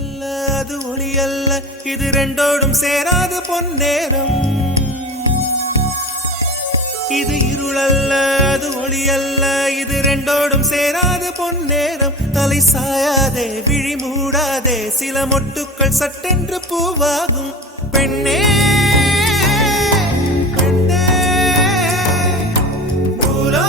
அல்ல அது ஒளி அல்ல இது ரெண்டோடும் சேராது பொன்னேரம் இது இருளல்ல அது ஒளி அல்ல இது ரெண்டோடும் சேராது பொன்னேரம் தலை சாயாதே விழி மூடாதே சில மொட்டுக்கள் சட்டென்று பூவாகும் பெண்ணே பெண்ணே பூலோ